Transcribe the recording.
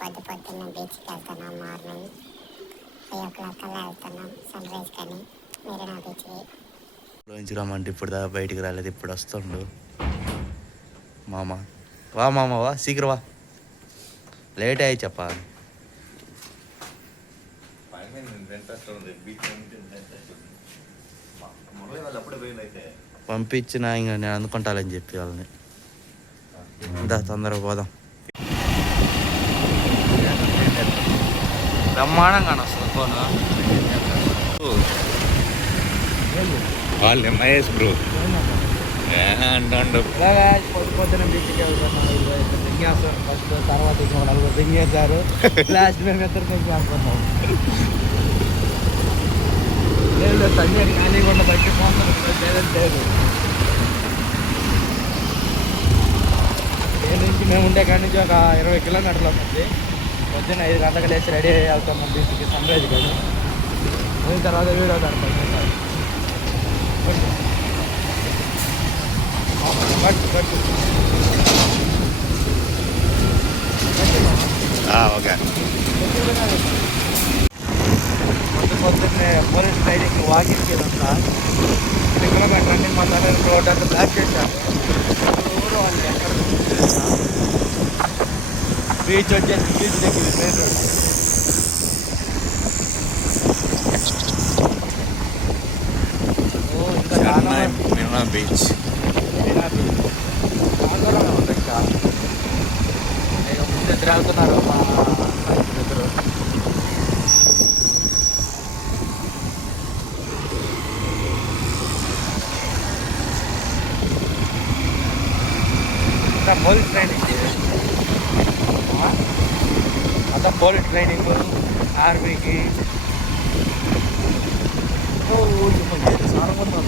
పొద్దున్న బీచ్కి వెళ్తున్నాం. మార్నింగ్ 5 o'clock కల్లా వెళ్తున్నాం సన్ రైజ్ కానీ మెరీనా బీచ్కి. లోంచి రమ్మంటే ఇప్పుడు దాకా బయటికి రాలేదు. ఇప్పుడు వస్తుండు మామ. వా మామ వా, శీఘ్రం వా, లేట్ అయ్యి చెప్పా. పంపించిన ఇంకా నేను అందుకుంటానని చెప్పి వాళ్ళని. ఇందా తొందరగా పోదాం. బ్రహ్మాండంగా వస్తుంది ఫోను. వాళ్ళే మహేష్ బ్రో అంటాడు. పొద్దున బీచ్కి వెళ్తున్నాం. దింగేస్తారు ఫస్ట్, తర్వాత నలుగురు దింగేశారు. లాస్ట్ మేము ఇద్దరు దింగేస్తున్నాం. లేదు సంజయ్ ఖాళీగా ఉన్న బయట లేదు. ఏ నుంచి మేము ఉండే కాడి నుంచి ఒక 20 కిలోమీటర్లు ఉంటుంది. పొద్దున్న 5 గంటలకు లేచి రెడీ అయ్యి వెళ్తాం బీచ్కి, సన్ రైజ్ కానీ. పోయిన తర్వాత వీడియో కడతాం. ఓకే. పొద్దున్నే పోలీస్ ట్రైనింగ్ వాకింగ్కి ఇదంతా 3 కిలోమీటర్ అన్ని మా తన రోడ్ అంతా బ్లాక్ చేశారు. ఊరు వాళ్ళు ఎక్కడ బీచ్ వచ్చేసి బీచ్ దగ్గర మెయిన్ రోడ్. మెరీనా బీచ్ ఆందోళన ఉంది. ఇంకా ముందు ఇద్దరు వెళ్తున్నారు, మా ఇద్దరు. పోలీస్ ట్రైనింగ్ అంతా పోలీస్ ట్రైనింగ్ ఆర్మీకి. సారం కూడా